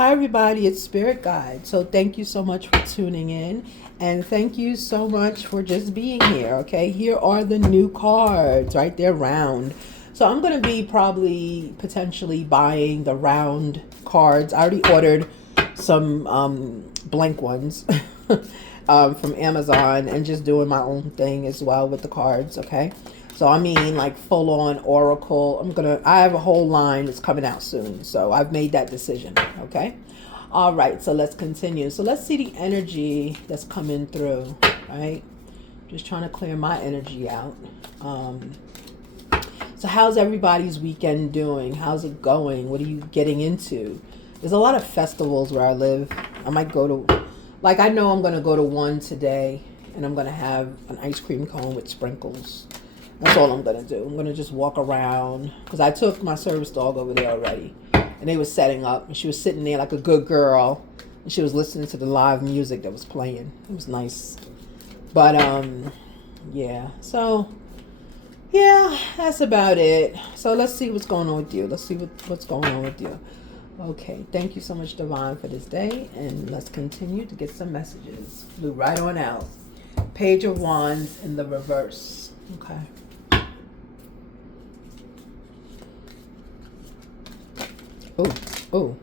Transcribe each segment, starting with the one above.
Hi, everybody. It's Spirit Guide. So, thank you so much for tuning in. And thank you so much for just being here. Okay. Here are the new cards, right? They're round. So, I'm going to be probably potentially buying the round cards. I already ordered some blank ones from Amazon and just doing my own thing as well with the cards. Okay. So I mean like full on Oracle. I have a whole line that's coming out soon. So I've made that decision. Okay. All right. So let's continue. So let's see the energy that's coming through. Right. Just trying to clear my energy out. So how's everybody's weekend doing? How's it going? What are you getting into? There's a lot of festivals where I live. I might go to, like I know I'm going to go to one today and I'm going to have an ice cream cone with sprinkles. That's all I'm going to do. I'm going to just walk around because I took my service dog over there already and they were setting up and she was sitting there like a good girl and she was listening to the live music that was playing. It was nice. But, yeah. So, yeah, that's about it. So let's see what's going on with you. Let's see what's going on with you. Okay. Thank you so much, Divine, for this day. And let's continue to get some messages. Flew right on out. Page of Wands in the reverse. Okay. Oh,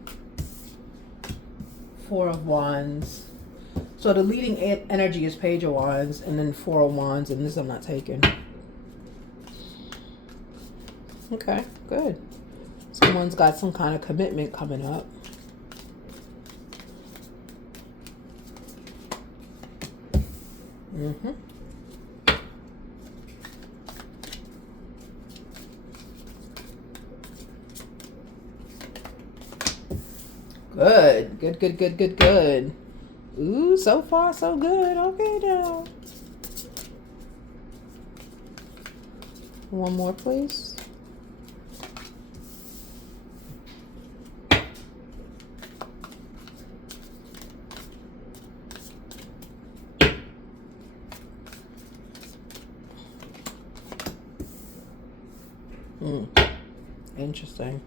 Four of Wands. So the leading energy is Page of Wands and then Four of Wands, and this I'm not taking. Okay, good. Someone's got some kind of commitment coming up. Mm-hmm. Good, good, good, good, good, good. Ooh, so far so good. Okay, now. One more, please. Interesting.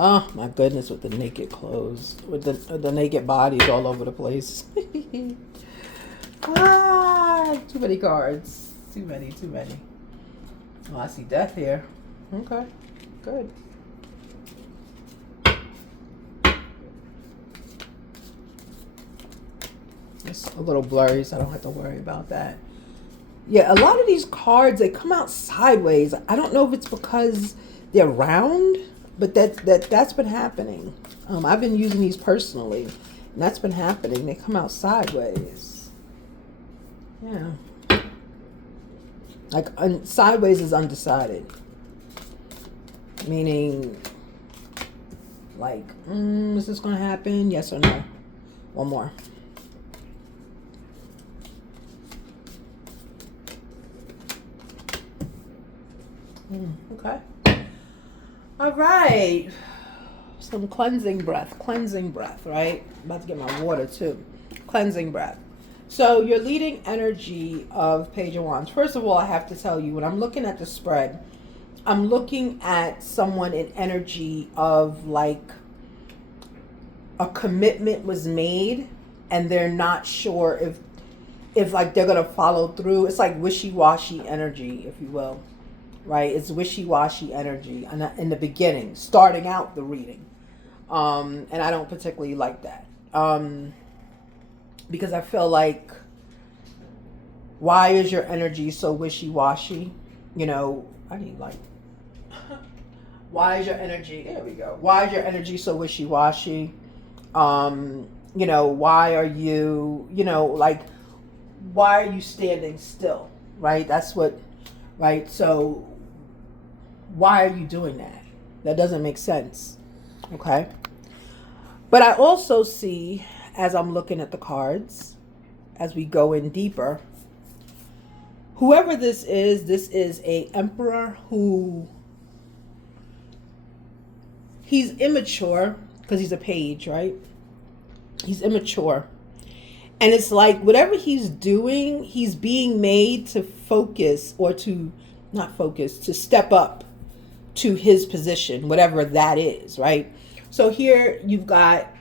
Oh my goodness, with the naked clothes, with the naked bodies all over the place. Too many cards. Too many. Oh, I see death here. Okay, good. It's a little blurry, so I don't have to worry about that. Yeah, a lot of these cards, they come out sideways. I don't know if it's because they're round, but that's been happening. I've been using these personally, and that's been happening. They come out sideways. Yeah. Like sideways is undecided. Meaning, like, is this going to happen? Yes or no? One more. Okay. All right. Some cleansing breath, right? I'm about to get my water too. Cleansing breath. So your leading energy of Page of Wands. First of all, I have to tell you, when I'm looking at the spread, I'm looking at someone in energy of like a commitment was made and they're not sure if like they're going to follow through. It's like wishy-washy energy, if you will. Right, it's wishy-washy energy in the beginning, starting out the reading, and I don't particularly like that because I feel like, why is your energy so wishy-washy? You know, I need like, why is your energy? There we go. Why is your energy so wishy-washy? You know, why are you? You know, like, why are you standing still? Right. That's what. Right. So why are you doing that? That doesn't make sense. Okay. But I also see, as I'm looking at the cards, as we go in deeper, whoever this is a emperor who, he's immature because he's a page, right? He's immature. And it's like whatever he's doing, he's being made to focus or to not focus, to step up to his position, whatever that is, right? So here you've got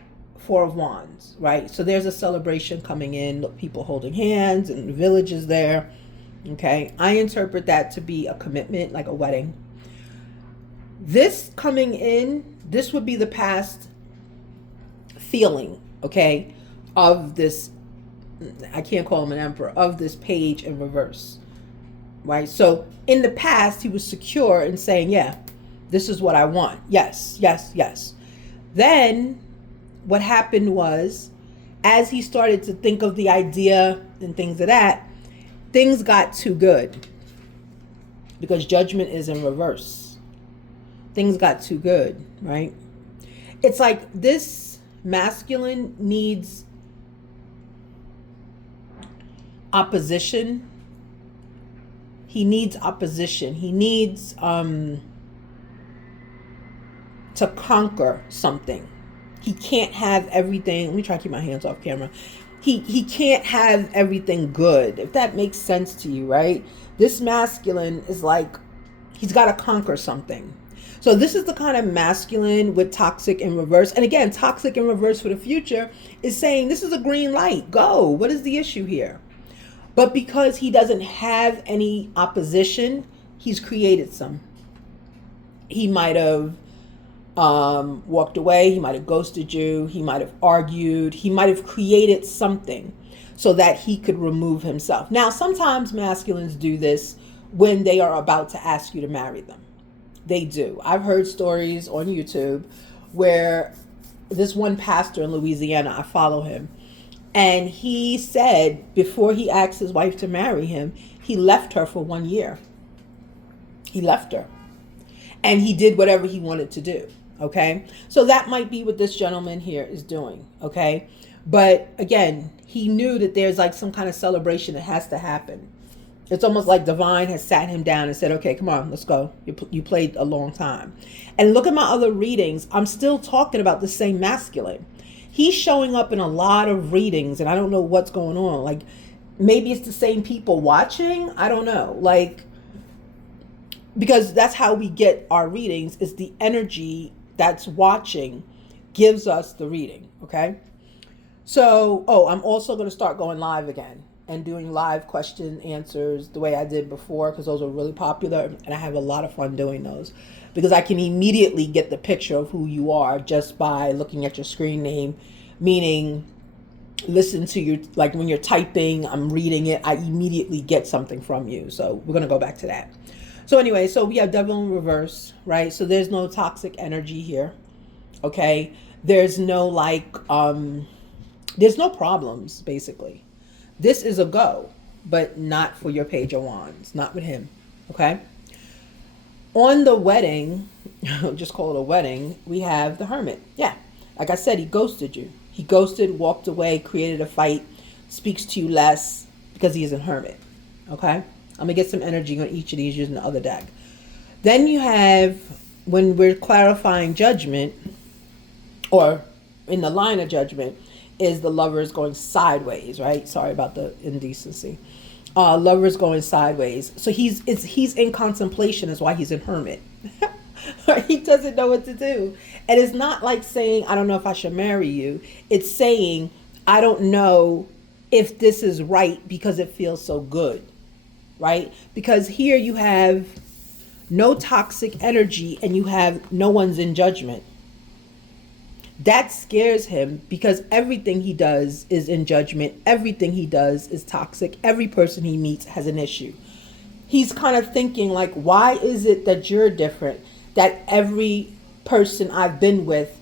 Four of Wands, right? So there's a celebration coming in, people holding hands, and the village is there. Okay, I interpret that to be a commitment, like a wedding. This coming in, this would be the past feeling, okay, of this, I can't call him an emperor, of this page in reverse, right? So in the past, he was secure in saying, yeah, this is what I want. Yes, yes, yes. Then what happened was, as he started to think of the idea and things of that, things got too good, because judgment is in reverse. Things got too good, right? It's like this masculine needs opposition. He needs opposition. He needs to conquer something. He can't have everything. Let me try to keep my hands off camera. He can't have everything good, if that makes sense to you, right? This masculine is like, he's got to conquer something. So this is the kind of masculine with toxic in reverse. And again, toxic in reverse for the future is saying, this is a green light. Go. What is the issue here? But because he doesn't have any opposition, he's created some. He might have walked away. He might have ghosted you. He might have argued. He might have created something so that he could remove himself. Now, sometimes masculines do this when they are about to ask you to marry them. They do. I've heard stories on YouTube where this one pastor in Louisiana, I follow him, and he said before he asked his wife to marry him, he left her for 1 year. He left her. And he did whatever he wanted to do. Okay? So that might be what this gentleman here is doing. Okay? But again, he knew that there's like some kind of celebration that has to happen. It's almost like divine has sat him down and said, okay, come on, let's go. You played a long time. And look at my other readings. I'm still talking about the same masculine. He's showing up in a lot of readings, and I don't know what's going on. Like, maybe it's the same people watching. I don't know. Like, because that's how we get our readings, is the energy that's watching gives us the reading. Okay. So, I'm also going to start going live again and doing live question answers the way I did before, because those are really popular, and I have a lot of fun doing those, because I can immediately get the picture of who you are just by looking at your screen name, meaning listen to your, like when you're typing, I'm reading it, I immediately get something from you. So we're going to go back to that. So anyway, so we have devil in reverse, right? So there's no toxic energy here. Okay. There's no there's no problems, basically. This is a go, but not for your page of wands, not with him. Okay. On the wedding, just call it a wedding, we have the hermit. Yeah. Like I said, he ghosted you. He ghosted, walked away, created a fight, speaks to you less because he is a hermit. Okay. I'm going to get some energy on each of these using the other deck. Then you have, when we're clarifying judgment, or in the line of judgment, is the Lovers going sideways, right? Sorry about the indecency. Lovers going sideways. So he's in contemplation, is why he's in hermit. He doesn't know what to do. And it's not like saying, I don't know if I should marry you. It's saying, I don't know if this is right because it feels so good, right? Because here you have no toxic energy and you have no one's in judgment. That scares him, because everything he does is in judgment. Everything he does is toxic. Every person he meets has an issue. He's kind of thinking like, why is it that you're different? That every person I've been with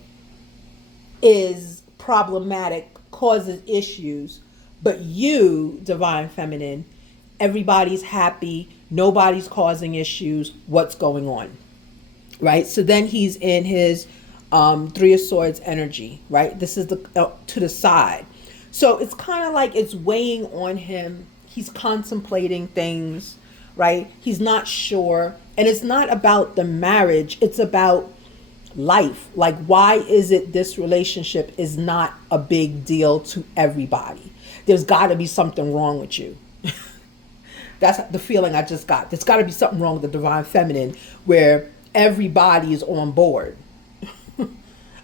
is problematic, causes issues. But you, divine feminine, everybody's happy. Nobody's causing issues. What's going on? Right? So then he's in his Three of Swords energy, right? This is the to the side. So it's kind of like it's weighing on him. He's contemplating things, right? He's not sure. And it's not about the marriage. It's about life. Like, why is it this relationship is not a big deal to everybody? There's got to be something wrong with you. That's the feeling I just got. There's got to be something wrong with the divine feminine where everybody is on board.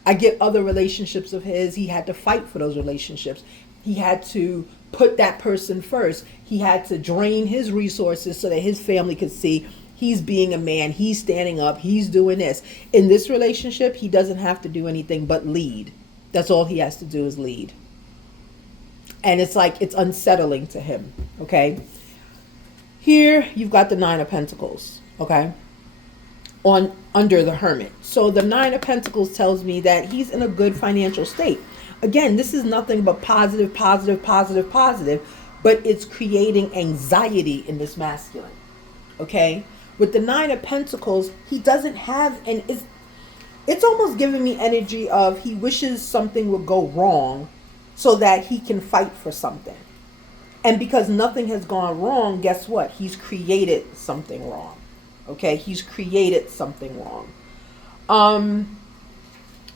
I get other relationships of his. He had to fight for those relationships. He had to put that person first. He had to drain his resources so that his family could see he's being a man. He's standing up. He's doing this. In this relationship, he doesn't have to do anything but lead. That's all he has to do is lead. And it's like, it's unsettling to him. Okay. Here you've got the Nine of Pentacles. Okay. On under the Hermit. So the Nine of Pentacles tells me that he's in a good financial state. Again, this is nothing but positive, positive, positive, positive, but it's creating anxiety in this masculine. Okay? With the Nine of Pentacles, he doesn't have, and it's almost giving me energy of he wishes something would go wrong so that he can fight for something. And because nothing has gone wrong, guess what? He's created something wrong. Okay? He's created something wrong.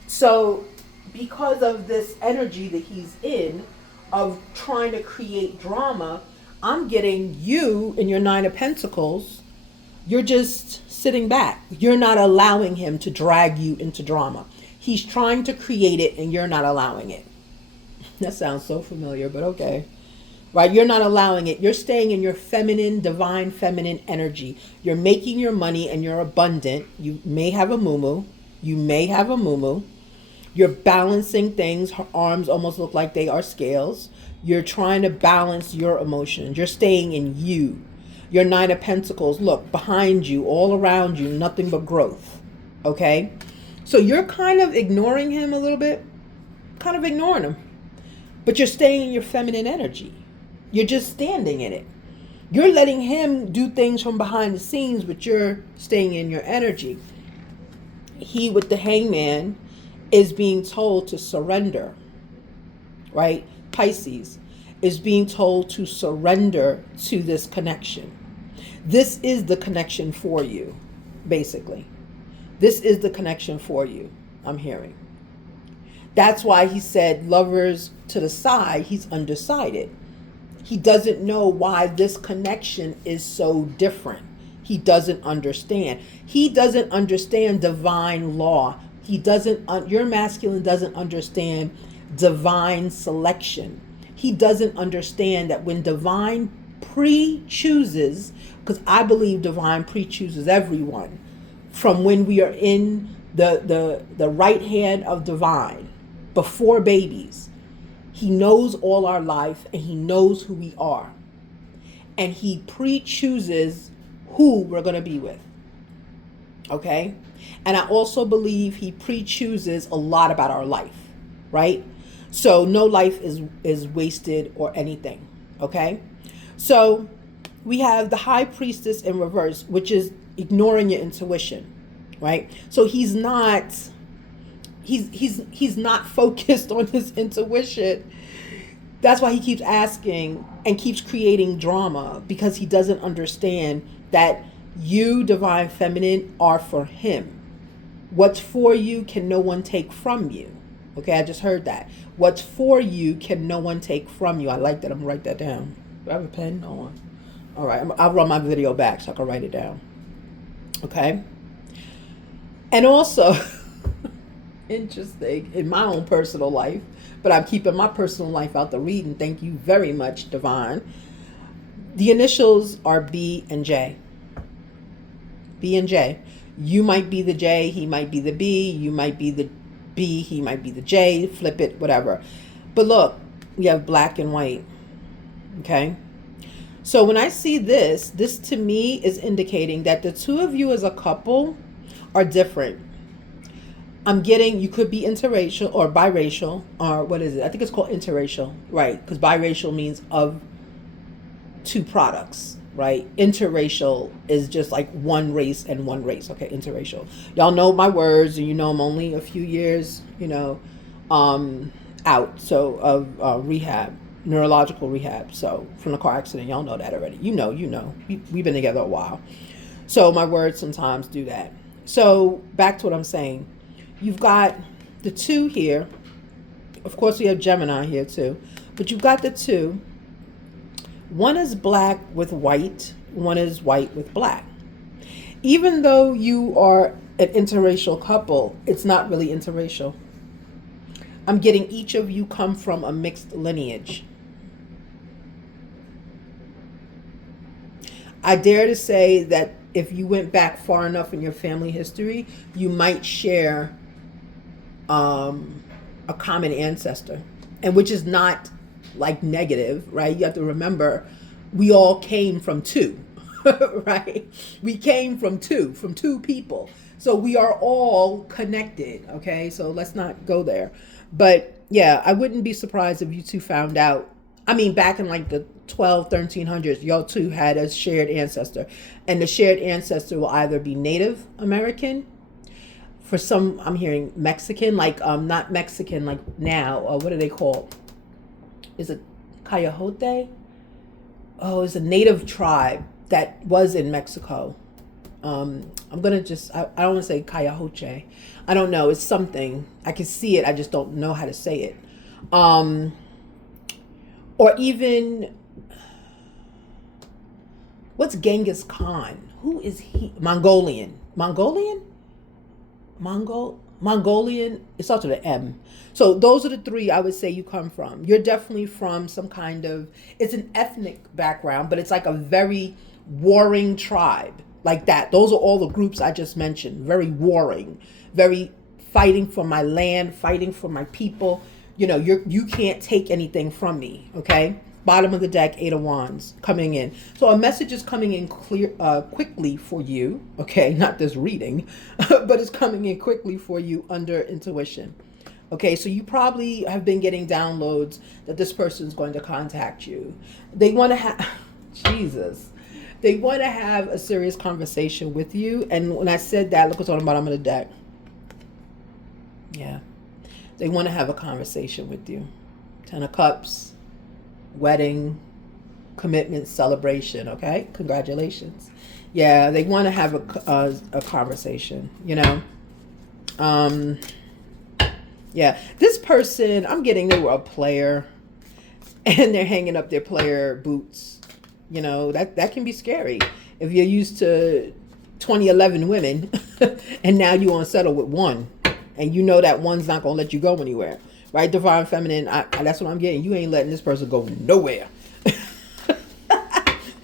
So because of this energy that he's in of trying to create drama, I'm getting you in your Nine of Pentacles. You're just sitting back. You're not allowing him to drag you into drama. He's trying to create it and you're not allowing it. That sounds so familiar, but okay. Right? You're not allowing it. You're staying in your feminine, divine feminine energy. You're making your money and you're abundant. You may have a muumuu. You may have a muumuu. You're balancing things. Her arms almost look like they are scales. You're trying to balance your emotions. You're staying in you. Your Nine of Pentacles, look, behind you, all around you, nothing but growth. Okay? So you're kind of ignoring him a little bit. Kind of ignoring him. But you're staying in your feminine energy. You're just standing in it. You're letting him do things from behind the scenes, but you're staying in your energy. He, with the Hangman, is being told to surrender, right? Pisces is being told to surrender to this connection. This is the connection for you, basically. This is the connection for you, I'm hearing. That's why he said lovers to the side, he's undecided. He doesn't know why this connection is so different. He doesn't understand. He doesn't understand divine law. He doesn't, your masculine doesn't understand divine selection. He doesn't understand that when divine pre-chooses, because I believe divine pre-chooses everyone, from when we are in the right hand of divine, before babies, he knows all our life and he knows who we are. And he pre-chooses who we're going to be with. Okay? And I also believe he pre-chooses a lot about our life, right? So no life is wasted or anything, okay? So we have the High Priestess in reverse, which is ignoring your intuition, right? So he's not focused on his intuition. That's why he keeps asking and keeps creating drama, because he doesn't understand that you, divine feminine, are for him. What's for you can no one take from you. Okay, I just heard that. What's for you can no one take from you. I like that. I'm going to write that down. Do I have a pen? Hold on. All right, I'll run my video back so I can write it down. Okay? And also, interesting, in my own personal life, but I'm keeping my personal life out the reading. Thank you very much, Divine. The initials are B and J. B and J. You might be the J, he might be the B, you might be the B, he might be the J, flip it, whatever. But look, we have black and white. Okay? So when I see this to me is indicating that the two of you as a couple are different. I'm getting, you could be interracial or biracial, or what is it? I think it's called interracial, right? Because biracial means of two products, right? Interracial is just like one race and one race. Okay, interracial. Y'all know my words, and you know I'm only a few years, out. So of rehab, neurological rehab. So from the car accident, y'all know that already. You know. We've been together a while. So my words sometimes do that. So back to what I'm saying. You've got the two here. Of course, we have Gemini here too. But you've got the two. One is black with white. One is white with black. Even though you are an interracial couple, it's not really interracial. I'm getting each of you come from a mixed lineage. I dare to say that if you went back far enough in your family history, you might share a common ancestor, and which is not like negative, right? You have to remember, we all came from two, right? We came from two people. So we are all connected, okay? So let's not go there. But yeah, I wouldn't be surprised if you two found out. I mean, back in like the 1300s, y'all two had a shared ancestor. And the shared ancestor will either be Native American, for some I'm hearing Mexican, like not Mexican like now, what are they called? Is it Coyote? Oh, it's a native tribe that was in Mexico. I'm gonna just I don't want to say Coyote. I don't know. It's something. I can see it. I just don't know how to say it. Or even, what's Genghis Khan? Who is he? Mongolian. Mongolian. It starts with an M. So those are the three I would say you come from. You're definitely from some kind of, it's an ethnic background, but it's like a very warring tribe. Like that. Those are all the groups I just mentioned. Very warring, very fighting for my land, fighting for my people. You know, you can't take anything from me, okay? Bottom of the deck, 8 of Wands coming in. So a message is coming in quickly for you, okay? Not this reading, but it's coming in quickly for you under intuition. Okay, so you probably have been getting downloads that this person is going to contact you. They want to have, Jesus, they want to have a serious conversation with you. And when I said that, look what's on the bottom of the deck. Yeah. They want to have a conversation with you. 10 of Cups, wedding, commitment, celebration, okay? Congratulations. Yeah, they want to have a conversation, you know? Yeah, this person, I'm getting they were a player, and they're hanging up their player boots. You know, that can be scary. If you're used to 2011 women, and now you want to settle with one, and you know that one's not going to let you go anywhere. Right, Divine Feminine, that's what I'm getting. You ain't letting this person go nowhere.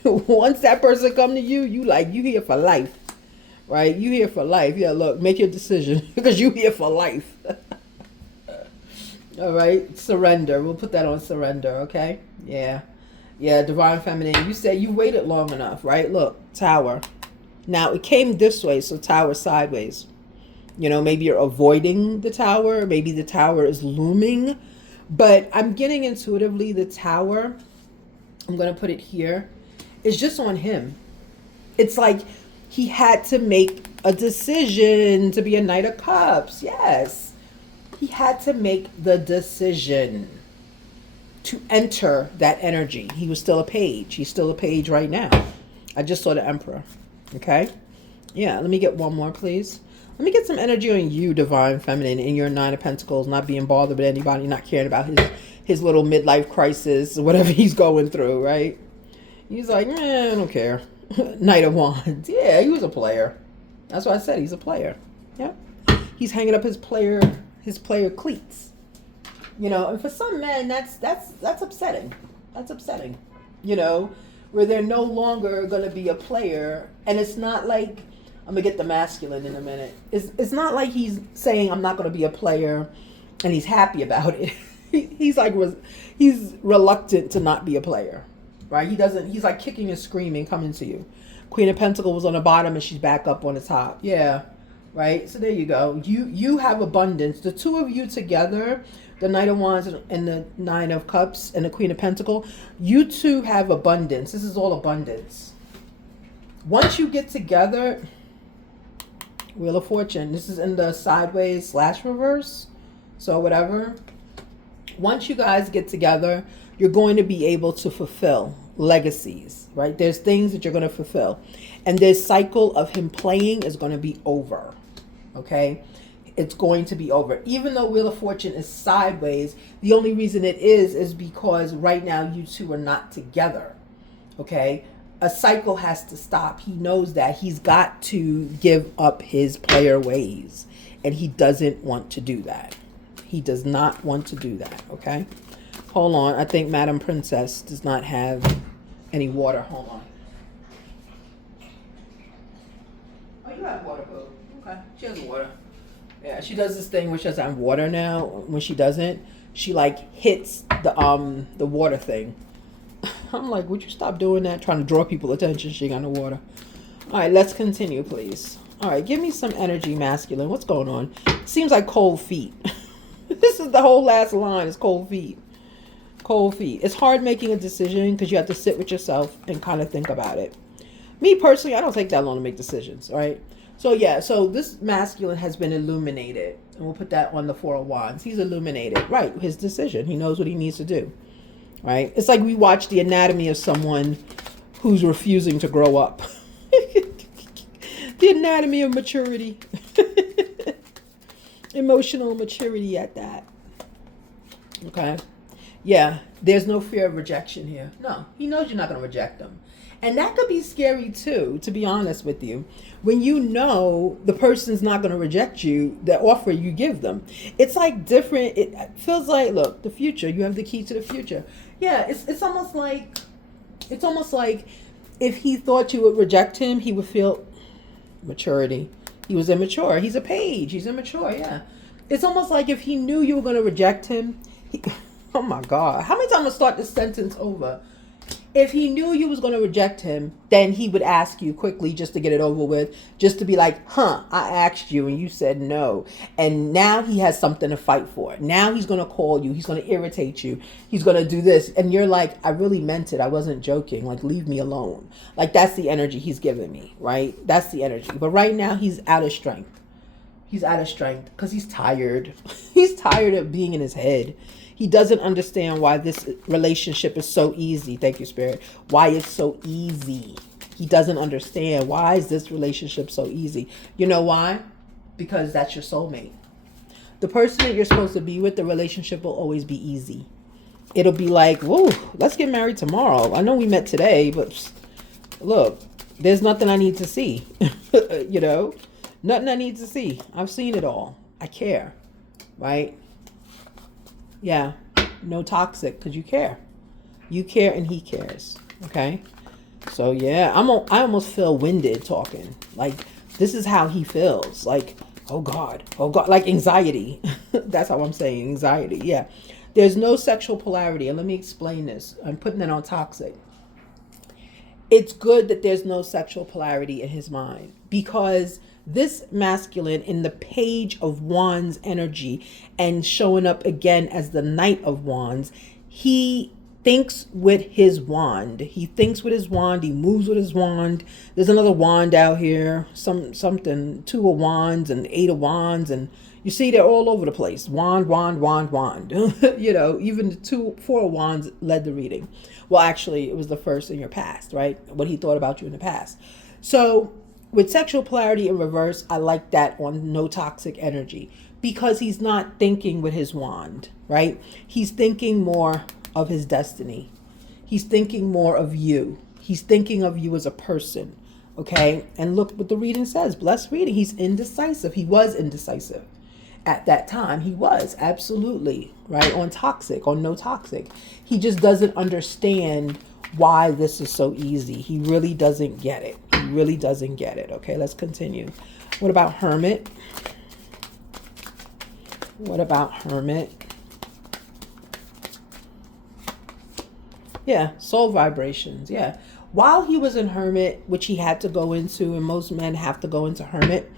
Once that person come to you, you here for life. Right? You here for life. Yeah, look, make your decision because you here for life. All right, surrender. We'll put that on surrender, okay? Yeah. Yeah, Divine Feminine, you said you waited long enough, right? Look, Tower. Now, it came this way, so Tower sideways. You know, maybe you're avoiding the Tower. Maybe the Tower is looming. But I'm getting intuitively the Tower, I'm going to put it here, is just on him. It's like he had to make a decision to be a Knight of Cups. Yes. He had to make the decision to enter that energy. He was still a page. He's still a page right now. I just saw the Emperor. Okay? Yeah, let me get one more, please. Let me get some energy on you, Divine Feminine, in your 9 of Pentacles, not being bothered with anybody, not caring about his little midlife crisis, whatever he's going through, right? He's like, I don't care. Knight of Wands. Yeah, he was a player. That's why I said he's a player. Yeah. He's hanging up his player cleats. You know, and for some men, that's upsetting. That's upsetting. You know, where they're no longer going to be a player, and it's not like, I'm gonna get the masculine in a minute. It's not like he's saying I'm not gonna be a player, and he's happy about it. he's reluctant to not be a player, right? He's like kicking and screaming coming to you. Queen of Pentacles was on the bottom and she's back up on the top. Yeah, right. So there you go. You have abundance. The two of you together, the Knight of Wands and the 9 of Cups and the Queen of Pentacles, you two have abundance. This is all abundance. Once you get together, Wheel of Fortune. This is in the sideways / reverse. So whatever. Once you guys get together, you're going to be able to fulfill legacies, right? There's things that you're going to fulfill. And this cycle of him playing is going to be over. Okay? It's going to be over. Even though Wheel of Fortune is sideways, the only reason it is because right now you two are not together. Okay? A cycle has to stop. He knows that. He's got to give up his player ways. And he doesn't want to do that. He does not want to do that, okay? Hold on. I think Madam Princess does not have any water. Hold on. Oh, you have water, boo. Okay. She has water. Yeah, she does this thing where she doesn't have water now. When she doesn't, she like hits the water thing. I'm like, would you stop doing that? Trying to draw people attention. She got no water. All right, let's continue, please. All right, give me some energy, masculine. What's going on? Seems like cold feet. This is the whole last line is cold feet. Cold feet. It's hard making a decision because you have to sit with yourself and kind of think about it. Me personally, I don't take that long to make decisions, all right? So yeah, so this masculine has been illuminated. And we'll put that on the Four of Wands. He's illuminated. Right, his decision. He knows what he needs to do. Right? It's like we watch the anatomy of someone who's refusing to grow up. The anatomy of maturity. Emotional maturity at that. Okay? Yeah, there's no fear of rejection here. No, he knows you're not going to reject him. And that could be scary too, to be honest with you. When you know the person's not going to reject you, the offer you give them. It's like different. It feels like, look, the future, you have the key to the future. Yeah, it's almost like if he thought you would reject him, he would feel maturity. He was immature. He's a page. He's immature, yeah. It's almost like if he knew you were going to reject him, oh my God. How many times I'm going to start this sentence over? If he knew you was going to reject him, then he would ask you quickly just to get it over with, just to be like, I asked you and you said no. And now he has something to fight for. Now he's going to call you. He's going to irritate you. He's going to do this. And you're like, I really meant it. I wasn't joking. Like, leave me alone. Like, that's the energy he's giving me, right? That's the energy. But right now he's out of strength. He's out of strength because he's tired. He's tired of being in his head. He doesn't understand why this relationship is so easy. Thank you, Spirit. Why it's so easy. He doesn't understand. Why is this relationship so easy? You know why? Because that's your soulmate. The person that you're supposed to be with, the relationship will always be easy. It'll be like, whoa, let's get married tomorrow. I know we met today, but look, there's nothing I need to see. You know, nothing I need to see. I've seen it all. I care, right? Yeah, no toxic because you care. You care and he cares. Okay. So yeah, I almost feel winded talking. Like this is how he feels. Like, oh God, like anxiety. That's how I'm saying anxiety. Yeah. There's no sexual polarity. And let me explain this. I'm putting it on toxic. It's good that there's no sexual polarity in his mind because this masculine in the Page of Wands energy and showing up again as the Knight of Wands, he thinks with his wand. He thinks with his wand. He moves with his wand. There's another wand out here, something, 2 of wands and 8 of wands. And you see they're all over the place. Wand. You know, even the 4 of wands led the reading. Well, actually, it was the first in your past, right? What he thought about you in the past. So with sexual polarity in reverse, I like that on no toxic energy because he's not thinking with his wand, right? He's thinking more of his destiny. He's thinking more of you. He's thinking of you as a person, okay? And look what the reading says. Blessed reading. He's indecisive. He was indecisive. At that time, he was absolutely, right? On toxic, on no toxic. He just doesn't understand why this is so easy. He really doesn't get it. He really doesn't get it. Okay, let's continue. What about Hermit? What about Hermit? Yeah, soul vibrations. Yeah. While he was in Hermit, which he had to go into, and most men have to go into Hermit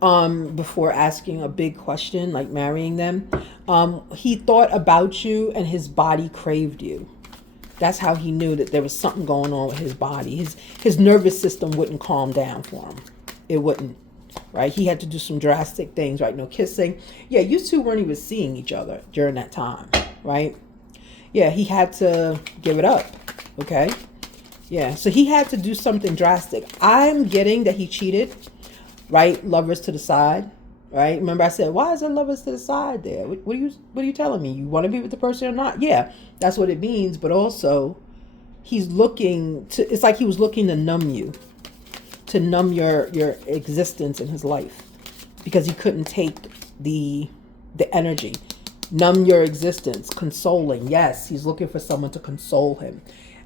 before asking a big question like marrying them, he thought about you and his body craved you. That's how he knew that there was something going on with his body. His nervous system wouldn't calm down for him. It wouldn't, right? He had to do some drastic things, right? No kissing. Yeah, you two weren't even seeing each other during that time, right? Yeah, he had to give it up, okay? Yeah, so he had to do something drastic. I'm getting that he cheated, right? Lovers to the side, right? Remember I said, why is there lovers to the side there? What are you telling me? You want to be with the person or not? Yeah, that's what it means. But also, he's looking to, it's like he was looking to numb you, to numb your existence in his life because he couldn't take the energy. Numb your existence. Consoling. Yes, he's looking for someone to console him.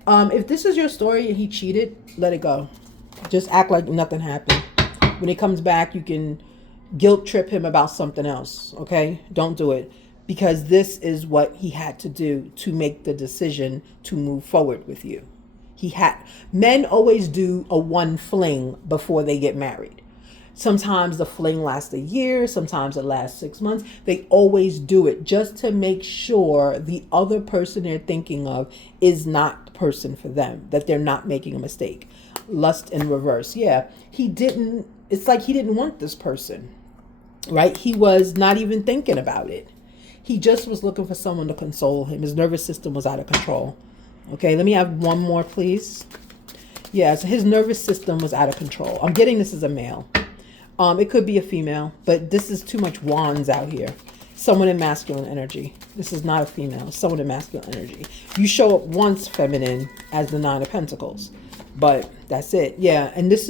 If this is your story and he cheated, let it go. Just act like nothing happened. When he comes back, you can guilt trip him about something else. Okay? Don't do it. Because this is what he had to do to make the decision to move forward with you. Men always do a one fling before they get married. Sometimes the fling lasts a year, sometimes it lasts 6 months. They always do it just to make sure the other person they're thinking of is not the person for them, that they're not making a mistake. Lust in reverse. Yeah, it's like he didn't want this person, right? He was not even thinking about it. He just was looking for someone to console him. His nervous system was out of control. Okay, let me have one more, please. Yeah, so his nervous system was out of control. I'm getting this as a male. It could be a female, but this is too much wands out here. Someone in masculine energy. This is not a female. Someone in masculine energy. You show up once feminine as the Nine of Pentacles, but that's it. Yeah, and this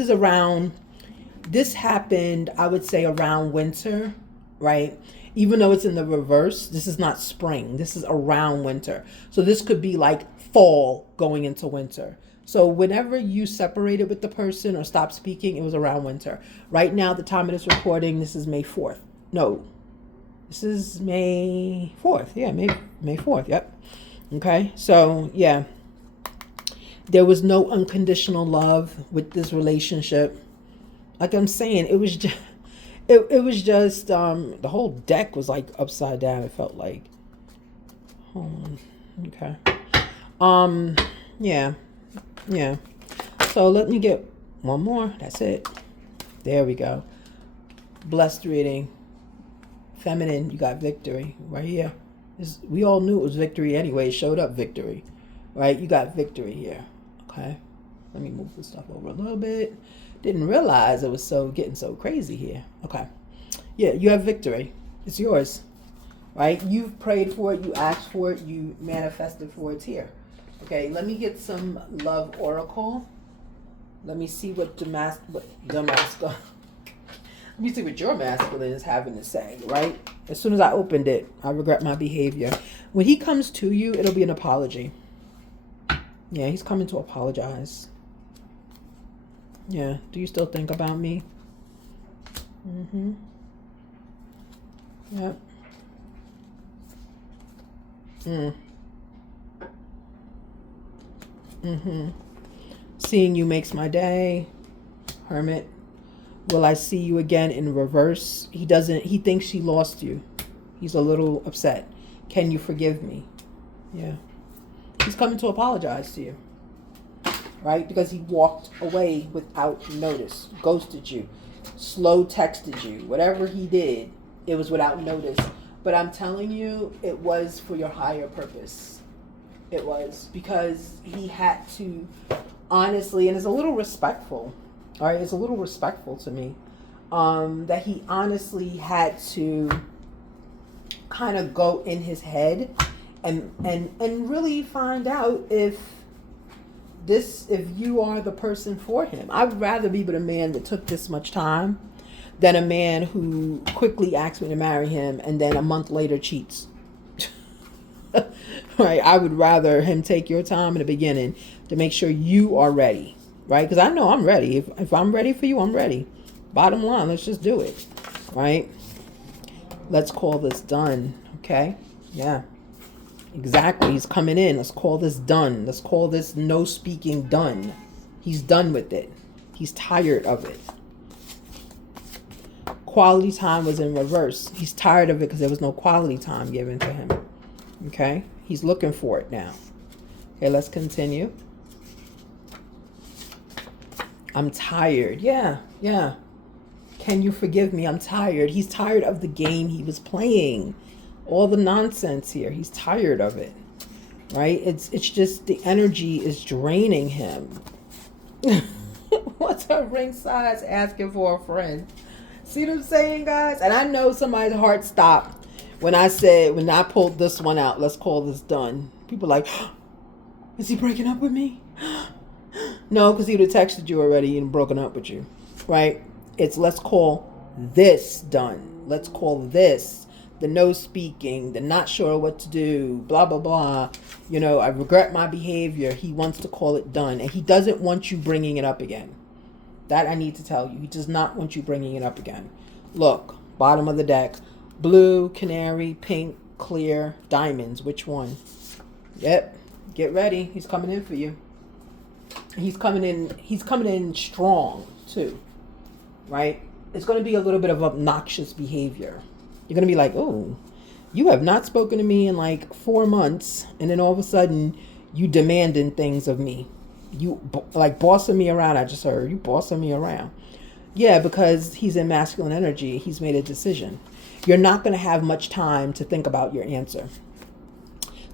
happened, I would say, around winter, right? Even though it's in the reverse, this is not spring. This is around winter. So this could be like fall going into winter. So whenever you separated with the person or stopped speaking, it was around winter. Right now, the time of this recording, this is May 4th. No, this is May 4th. Yeah, May 4th. Yep. Okay. So yeah, there was no unconditional love with this relationship. Like I'm saying, it was just, it was just, the whole deck was like upside down. It felt like, okay. Yeah. So let me get one more. That's it. There we go. Blessed reading. Feminine, you got victory right here. We all knew it was victory anyway. It showed up victory, right? You got victory here. Okay. Let me move this stuff over a little bit. Didn't realize it was getting so crazy here. Okay. Yeah, you have victory. It's yours, right? You've prayed for it. You asked for it. You manifested for it. It's here. Okay, let me get some love oracle. Let me see what let me see what your masculine is having to say, right? As soon as I opened it, I regret my behavior. When he comes to you, it'll be an apology. Yeah, he's coming to apologize. Yeah, do you still think about me? Mm-hmm. Yep. Seeing you makes my day. Hermit. Will I see you again in reverse? He thinks he lost you. He's a little upset. Can you forgive me? Yeah. He's coming to apologize to you. Right? Because he walked away without notice. Ghosted you. Slow texted you. Whatever he did, it was without notice. But I'm telling you, it was for your higher purpose. It was because he had to, honestly, and it's a little respectful. All right, it's a little respectful to me that he honestly had to kind of go in his head and really find out if you are the person for him. I would rather be with a man that took this much time than a man who quickly asked me to marry him and then a month later cheats. Right? I would rather him take your time in the beginning to make sure you are ready. Right? Because I know I'm ready. If I'm ready for you, I'm ready. Bottom line, let's just do it. Right? Let's call this done. Okay? Yeah. Exactly. He's coming in. Let's call this done. Let's call this no speaking done. He's done with it. He's tired of it. Quality time was in reverse. He's tired of it because there was no quality time given to him. Okay? He's looking for it now. Okay, let's continue. I'm tired. Yeah. Can you forgive me? I'm tired. He's tired of the game he was playing. All the nonsense here. He's tired of it. Right? It's just the energy is draining him. What's her ring size asking for a friend? See what I'm saying, guys? And I know somebody's heart stopped when I pulled this one out. Let's call this done. People are like, is he breaking up with me? No, because he would have texted you already and broken up with you. Right? It's let's call this done. Let's call this the no speaking, the not sure what to do, blah, blah, blah. I regret my behavior. He wants to call it done. And he doesn't want you bringing it up again. That I need to tell you. He does not want you bringing it up again. Look, bottom of the deck. Blue, canary, pink, clear, diamonds. Which one? Yep. Get ready. He's coming in for you. He's coming in strong too. Right? It's going to be a little bit of obnoxious behavior. You're going to be like, oh, you have not spoken to me in like 4 months. And then all of a sudden you demanding things of me. You like bossing me around. I just heard you bossing me around. Yeah, because he's in masculine energy. He's made a decision. You're not going to have much time to think about your answer.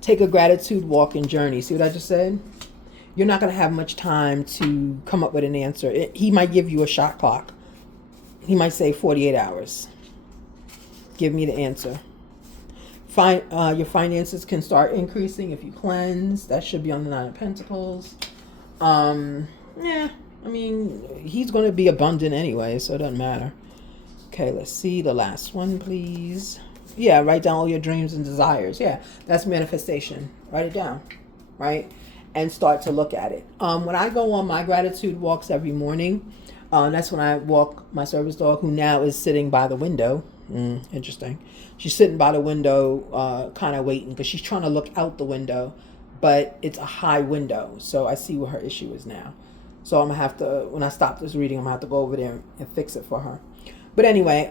Take a gratitude walk and journey. See what I just said? You're not going to have much time to come up with an answer. He might give you a shot clock. He might say 48 hours. Give me the answer. Your finances can start increasing if you cleanse. That should be on the Nine of Pentacles. Yeah, I mean, he's going to be abundant anyway, so it doesn't matter. Okay, let's see the last one, please. Yeah, write down all your dreams and desires. Yeah, that's manifestation. Write it down, right? And start to look at it. When I go on my gratitude walks every morning, that's when I walk my service dog, who now is sitting by the window. Interesting. She's sitting by the window, kind of waiting, because she's trying to look out the window, but it's a high window, so I see what her issue is now. So I'm gonna have to, when I stop this reading, I'm gonna have to go over there and fix it for her. But anyway,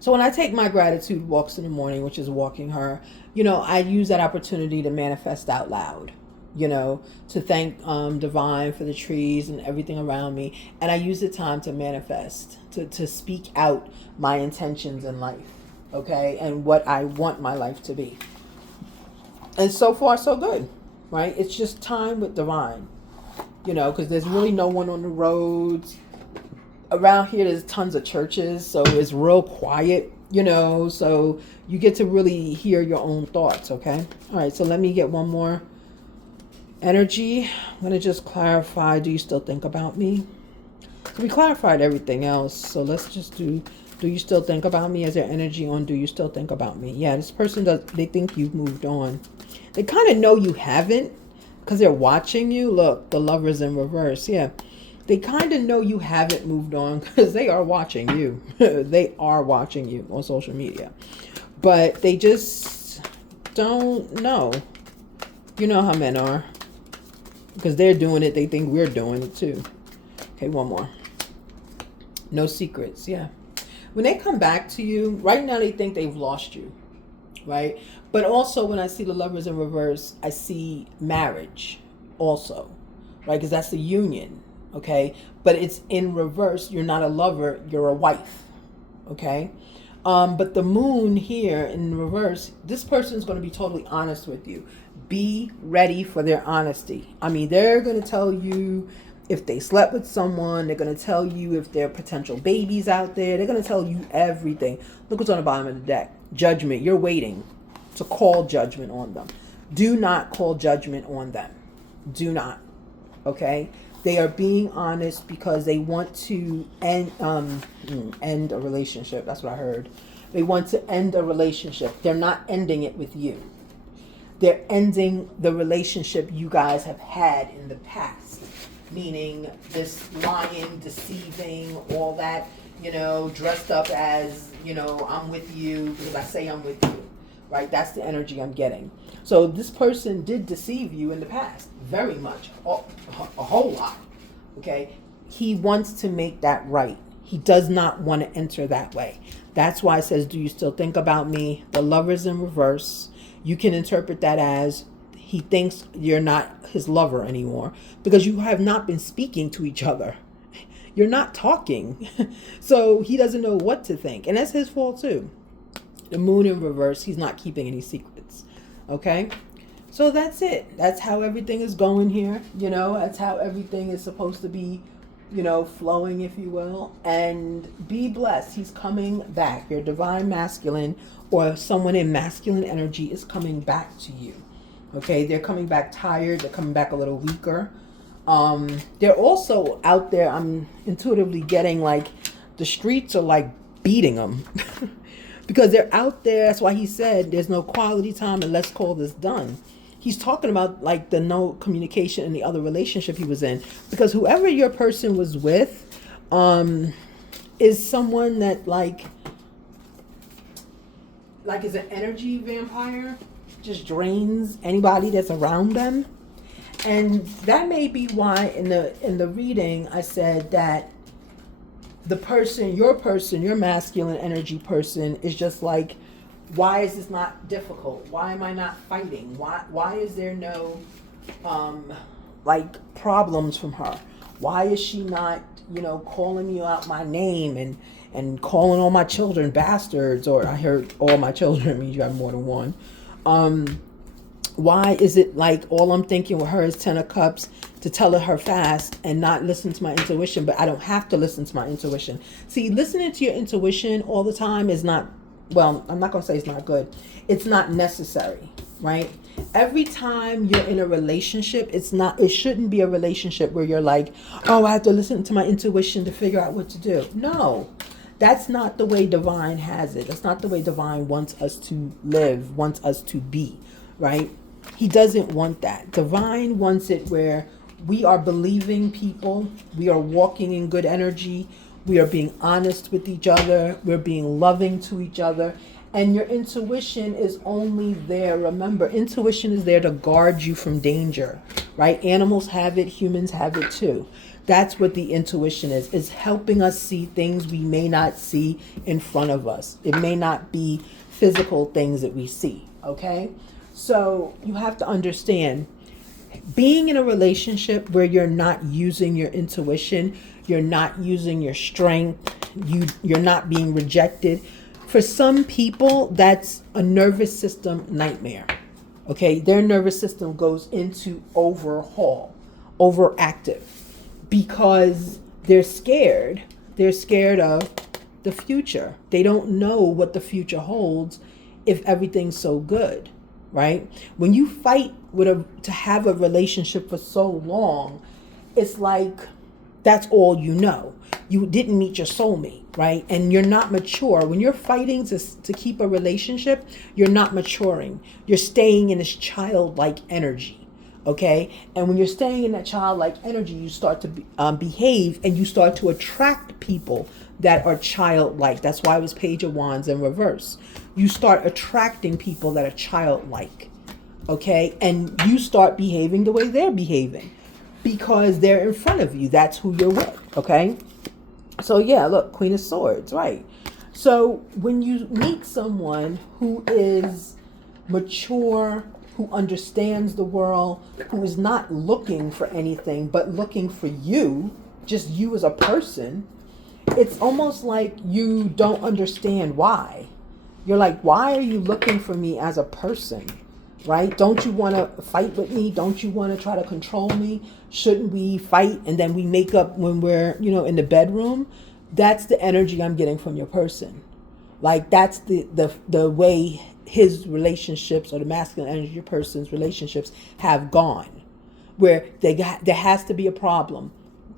so when I take my gratitude walks in the morning, which is walking her, I use that opportunity to manifest out loud, to thank divine for the trees and everything around me. And I use the time to manifest, to speak out my intentions in life, okay, and what I want my life to be. And so far, so good, right? It's just time with divine, because there's really no one on the roads. Around here, there's tons of churches, so it's real quiet, so you get to really hear your own thoughts, okay? All right, so let me get one more energy. I'm going to just clarify, do you still think about me? So we clarified everything else, so let's just do you still think about me? As their energy on, do you still think about me? Yeah, this person they think you've moved on. They kind of know you haven't, because they're watching you. Look, the Lover's in reverse, yeah. They kind of know you haven't moved on because they are watching you. They are watching you on social media. But they just don't know. You know how men are. Because they're doing it, they think we're doing it too. Okay, one more. No secrets, yeah. When they come back to you, right now they think they've lost you, right? But also when I see the Lovers in reverse, I see marriage also, right? Because that's the union. Okay, but it's in reverse. You're not a lover, you're a wife. Okay, but the moon here in reverse, this person is going to be totally honest with you. Be ready for their honesty. I mean, they're going to tell you if they slept with someone. They're going to tell you if there are potential babies out there. They're going to tell you everything. Look what's on the bottom of the deck. Judgment. You're waiting to call judgment on them. Do not call judgment on them. Do not. Okay. They are being honest because they want to end a relationship. That's what I heard. They want to end a relationship. They're not ending it with you. They're ending the relationship you guys have had in the past. Meaning this lying, deceiving, all that, dressed up as, I'm with you because I say I'm with you. Right? That's the energy I'm getting. So this person did deceive you in the past. Very much. A whole lot. Okay? He wants to make that right. He does not want to enter that way. That's why it says, do you still think about me? The Lover's in reverse. You can interpret that as he thinks you're not his lover anymore because you have not been speaking to each other. You're not talking. So he doesn't know what to think. And that's his fault too. The moon in reverse, he's not keeping any secrets. Okay? So that's it. That's how everything is going here. That's how everything is supposed to be, flowing, if you will. And be blessed. He's coming back. Your divine masculine or someone in masculine energy is coming back to you. Okay? They're coming back tired. They're coming back a little weaker. They're also out there, I'm intuitively getting like the streets are like beating them. because they're out there. That's why he said there's no quality time and let's call this done. He's talking about like the no communication in the other relationship he was in, because whoever your person was with is someone that like is an energy vampire, just drains anybody that's around them. And that may be why in the reading I said that the person, your masculine energy person is just like, why is this not difficult? Why am I not fighting? Why is there no like problems from her? Why is she not, calling me out my name and calling all my children bastards? Or I heard all my children means you have more than one. Why is it like all I'm thinking with her is 10 of cups to tell her fast and not listen to my intuition, but I don't have to listen to my intuition. See, listening to your intuition all the time is not, well, I'm not going to say it's not good. It's not necessary, right? Every time you're in a relationship, it shouldn't be a relationship where you're like, oh, I have to listen to my intuition to figure out what to do. No, that's not the way divine has it. That's not the way divine wants us to live, wants us to be, right? He doesn't want that. Divine wants it where we are believing people, we are walking in good energy, we are being honest with each other, we're being loving to each other, and your intuition is only there. Remember, intuition is there to guard you from danger, right? Animals have it, humans have it too. That's what the intuition is. It's helping us see things we may not see in front of us. It may not be physical things that we see, okay? So you have to understand, being in a relationship where you're not using your intuition, you're not using your strength, you're not being rejected. For some people, that's a nervous system nightmare. Okay, their nervous system goes into overactive, because they're scared. They're scared of the future. They don't know what the future holds if everything's so good. Right? When you fight to have a relationship for so long, it's like that's all you know. You didn't meet your soulmate, right? And you're not mature. When you're fighting to keep a relationship, you're not maturing. You're staying in this childlike energy, okay? And when you're staying in that childlike energy, you start to behave, and you start to attract people that are childlike. That's why it was Page of Wands in reverse. You start attracting people that are childlike, okay? And you start behaving the way they're behaving because they're in front of you. That's who you're with, okay? So yeah, look, Queen of Swords, right? So when you meet someone who is mature, who understands the world, who is not looking for anything but looking for you, just you as a person, it's almost like you don't understand why. You're like, why are you looking for me as a person, right? Don't you want to fight with me? Don't you want to try to control me? Shouldn't we fight and then we make up when we're, in the bedroom? That's the energy I'm getting from your person. Like, that's the way his relationships, or the masculine energy your person's relationships have gone, where there has to be a problem.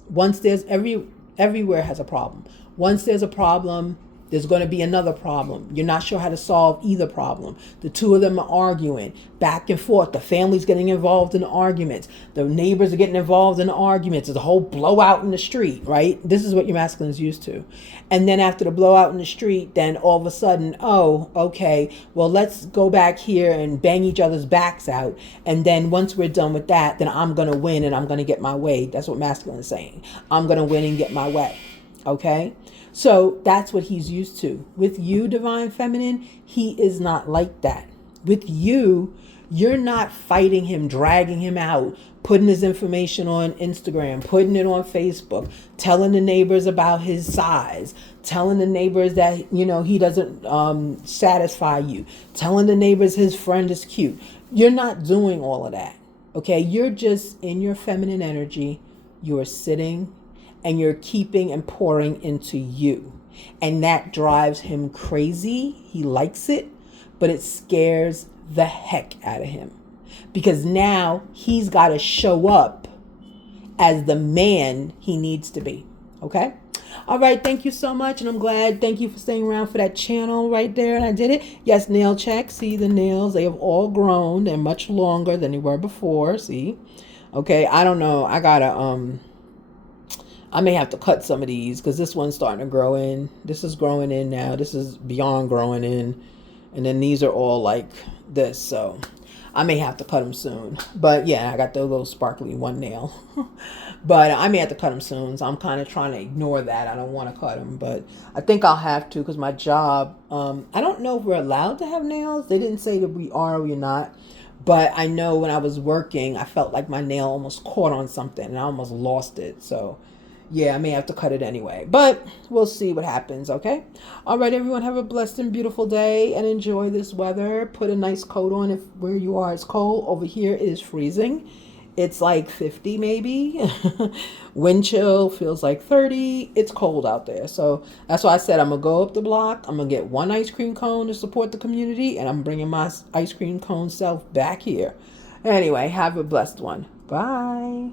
Once there's everywhere has a problem. Once there's a problem, there's going to be another problem. You're not sure how to solve either problem. The two of them are arguing back and forth. The family's getting involved in the arguments. The neighbors are getting involved in the arguments. There's a whole blowout in the street, right? This is what your masculine is used to. And then after the blowout in the street, then all of a sudden, oh, okay, well, let's go back here and bang each other's backs out. And then once we're done with that, then I'm going to win and I'm going to get my way. That's what masculine is saying. I'm going to win and get my way. Okay? So that's what he's used to. With you, Divine Feminine, he is not like that. With you, you're not fighting him, dragging him out, putting his information on Instagram, putting it on Facebook, telling the neighbors about his size, telling the neighbors that, he doesn't satisfy you, telling the neighbors his friend is cute. You're not doing all of that. Okay? You're just in your feminine energy. You're sitting and you're keeping and pouring into you. And that drives him crazy. He likes it, but it scares the heck out of him. Because now he's got to show up as the man he needs to be. Okay? All right, thank you so much, and I'm glad. Thank you for staying around for that channel right there, and I did it. Yes, nail check. See the nails? They have all grown. They're much longer than they were before. See? Okay, I don't know. I may have to cut some of these because this one's starting to grow in. This is growing in now. This is beyond growing in. And then these are all like this. So I may have to cut them soon. But yeah, I got the little sparkly one nail. But I may have to cut them soon. So I'm kind of trying to ignore that. I don't want to cut them. But I think I'll have to because my job, I don't know if we're allowed to have nails. They didn't say that we are or we're not. But I know when I was working, I felt like my nail almost caught on something and I almost lost it. So yeah, I may have to cut it anyway, but we'll see what happens, okay? All right, everyone, have a blessed and beautiful day and enjoy this weather. Put a nice coat on if where you are it's cold. Over here it is freezing. It's like 50 maybe. Wind chill feels like 30. It's cold out there. So that's why I said I'm going to go up the block. I'm going to get one ice cream cone to support the community, and I'm bringing my ice cream cone self back here. Anyway, have a blessed one. Bye.